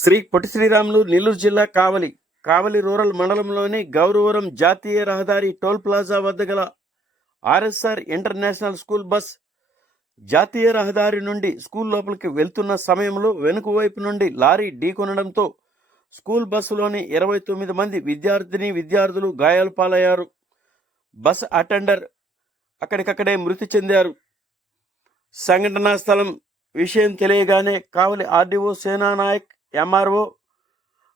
శ్రీ పొట్టి శ్రీరాములు నెల్లూరు జిల్లా కావలి కావలి రూరల్ మండలంలోని గౌరవరం జాతీయ రహదారి టోల్ ప్లాజా వద్ద గల ఆర్ఎస్ఆర్ ఇంటర్నేషనల్ స్కూల్ బస్ జాతీయ రహదారి నుండి స్కూల్ లోపలికి వెళ్తున్న సమయంలో వెనుక వైపు నుండి లారీ ఢీకొనడంతో స్కూల్ బస్సులోని ఇరవై తొమ్మిది మంది విద్యార్థిని విద్యార్థులు గాయాలు పాలయ్యారు. బస్ అటెండర్ అక్కడికక్కడే మృతి చెందారు. సంఘటనా స్థలం విషయం తెలియగానే కావలి ఆర్డీఓ సేనానాయక్ ఎంఆర్ఓ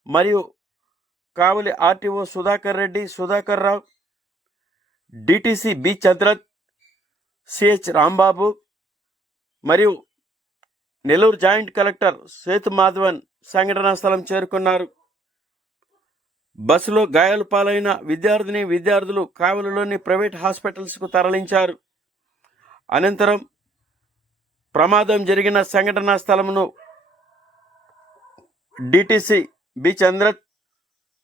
మరియు Kavali RTO Sudhakar Reddy Sudhakar Rao DTC B Chandrath CH Rambabu మరియు నెల్లూరు జాయింట్ కలెక్టర్ సేతు మాధవన్ సంఘటనా స్థలం చేరుకున్నారు. బస్సులో గాయాలు పాలైన విద్యార్థిని విద్యార్థులు కావలిలోని ప్రైవేట్ హాస్పిటల్స్కు తరలించారు. అనంతరం ప్రమాదం జరిగిన సంఘటనా స్థలమును DTC B Chandrath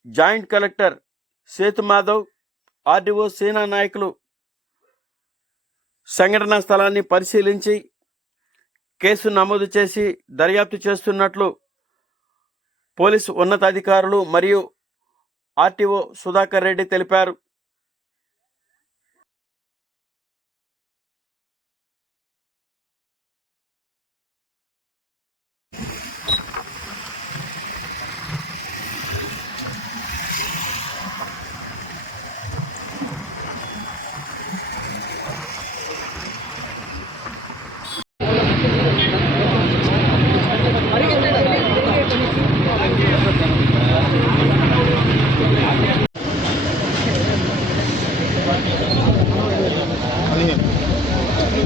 joint collector Sethu Madhav RDO Sena నాయకులు సంఘటనా స్థలాన్ని పరిశీలించి కేసు నమోదు చేసి దర్యాప్తు చేస్తున్నట్లు పోలీసు ఉన్నతాధికారులు మరియు ఆర్టీఓ సుధాకర్ రెడ్డి తెలిపారు.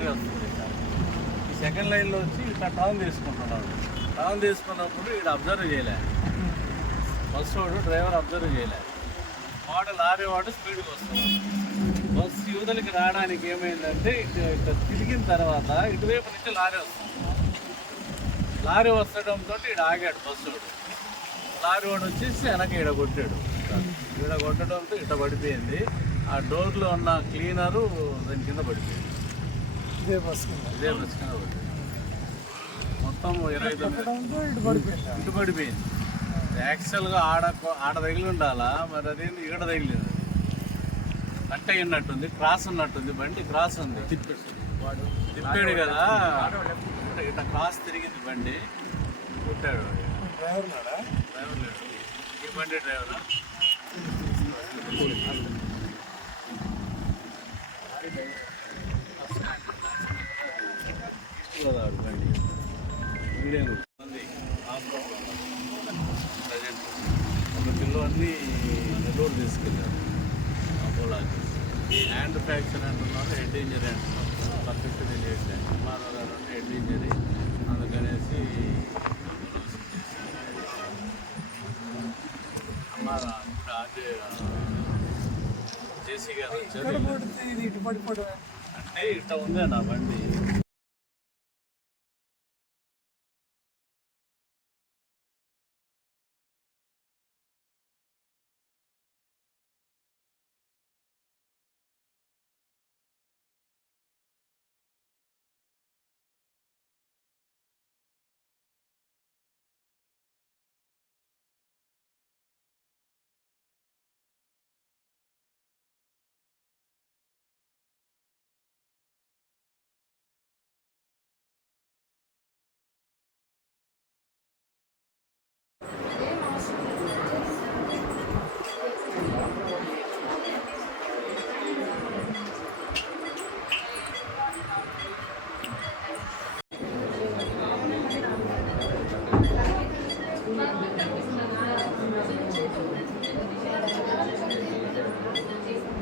Lorry వస్తుంది. ఈ సెకండ్ లైన్లో వచ్చి ఇట్లా టర్న్ తీసుకుంటున్నాడు. టర్న్ తీసుకున్నప్పుడు ఇక్కడ అబ్జర్వ్ చేయలే. బస్ వాడు డ్రైవర్ అబ్జర్వ్ చేయలే. వాడు లారీ వాడు స్పీడ్గా వస్తున్నాడు. బస్సు యువతలకి రావడానికి ఏమైందంటే ఇటు తిరిగిన తర్వాత ఇటువైపు నుంచి లారీ వస్తుంది. లారీ వస్తడంతో ఇటు ఆగాడు బస్సు వాడు. లారీ వాడు వచ్చేసి వెనక ఈడ కొట్టాడు. ఈడ కొట్టడంతో ఇట పడిపోయింది. ఆ డోర్లో ఉన్న క్లీనరు దాని కింద పడిపోయింది. ఇదే బస్ కింద. ఇదే బస్ కింద పడిపోయింది మొత్తం ఇరవై తొమ్మిది ఇటు పడిపోయింది? యాక్చువల్గా ఆడ ఆడ తగిలి ఉండాలా? మరి అది ఇక్కడ తగిలింది. కట్ ఉన్నట్టుంది క్రాస్ ఉన్నట్టుంది బండి క్రాస్ ఉంది. వాడు తిప్పాడు కదా. ఇట్ట క్రాస్ తిరిగింది బండి. కొట్టాడు. డ్రైవర్ డ్రైవర్ లేడు. ఈ బండి డ్రైవర్ ఫ్రాక్చర్ అంటున్నారు హెడ్ ఇంజరీ అంటున్నారు. పర్ఫెక్ట్ తెలియట్లే. ఎంఆర్ఓ గారు హెడ్ ఇంజరీ. అందుకనేసి జేసీ గారు వచ్చారు. అంటే ఇట్లా ఉందే నా బండి.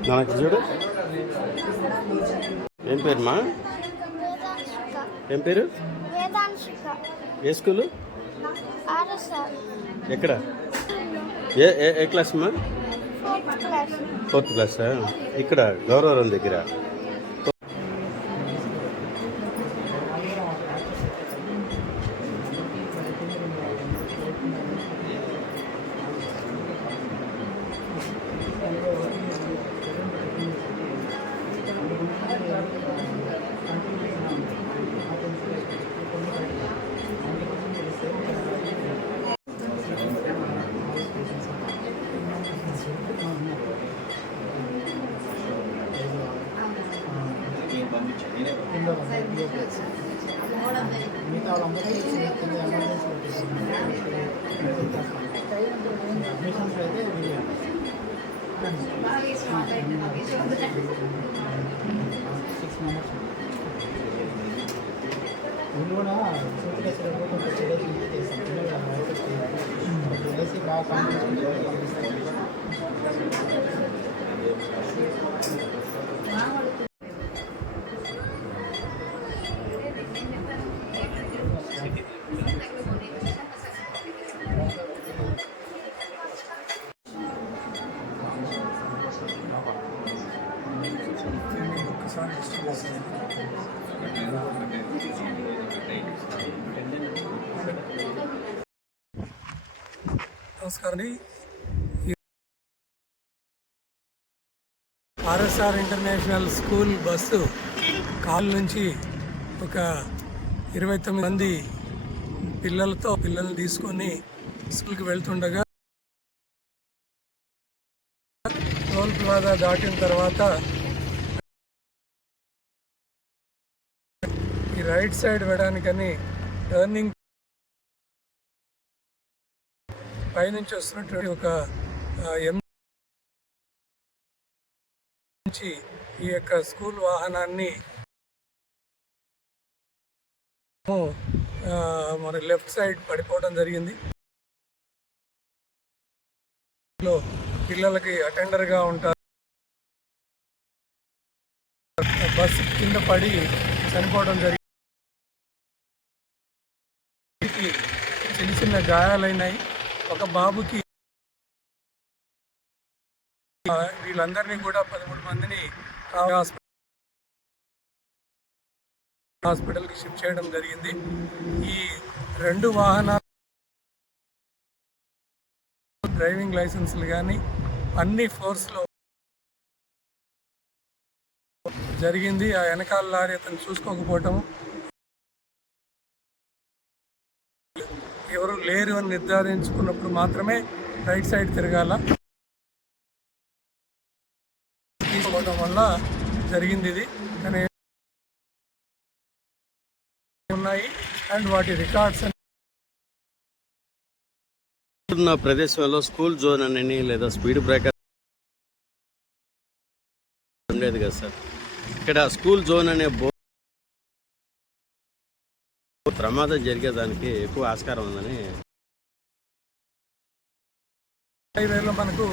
నాకు చూడు. ఏం పేరుమా ఏం పేరు? ఏ స్కూలు? ఎక్కడ? ఏ ఏ క్లాస్ అమ్మా ఫోర్త్ క్లాస్ ఫోర్త్ క్లాసా ఇక్కడ గౌరవరం దగ్గర. వీళ్ళు కూడా సూట్ కొంచెం చేస్తాం పిల్లలు వేసి బాగా ఒకసారి డిస్టర్బ్ వస్తుంది నమస్కారం RSR international school bus call నుంచి ఒక ఇరవై తొమ్మిది మంది పిల్లలతో పిల్లల్ని తీసుకొని స్కూల్కి వెళ్తుండగా టోల్ ప్లాజా దాటిన తర్వాత రైట్ సైడ్ వెళ్ళడానికని టర్నింగ్ పైనుంచి వస్తున్నటువంటి ఒక ఎం నుంచి ఈ యొక్క స్కూల్ వాహనాన్ని ఆ, మన లెఫ్ట్ సైడ్ పడిపోవడం జరిగింది. లో పిల్లలకి అటెండర్గా ఉంటారు. బస్సు కింద పడి చనిపోవడం జరిగింది. చిన్న చిన్న గాయాలైనాయి. ఒక బాబుకి వీళ్ళందరినీ కూడా పదమూడు మందిని హాస్పిటల్ హాస్పిటల్కి షిఫ్ట్ చేయడం జరిగింది. ఈ రెండు వాహనాలు డ్రైవింగ్ లైసెన్స్లు కానీ అన్ని ఫోర్స్లో జరిగింది. ఆ వెనకాల లారీ అతను చూసుకోకపోవటం లేరు అని నిర్ధారించుకున్నప్పుడు మాత్రమే రైట్ సైడ్ తిరగాల. తీసుకోవడం వల్ల జరిగింది ఇది. కానీ ఉన్నాయి. అండ్ వాటి రికార్డ్స్ ఉన్న ప్రదేశంలో స్కూల్ జోన్ అని లేదా స్పీడ్ బ్రేకర్ ఉండేది కదా సార్. ఇక్కడ స్కూల్ జోన్ అనే బో ప్రమాదం జరిగేదానికి ఎక్కువ ఆస్కారం ఉందని హైవేలో మనకు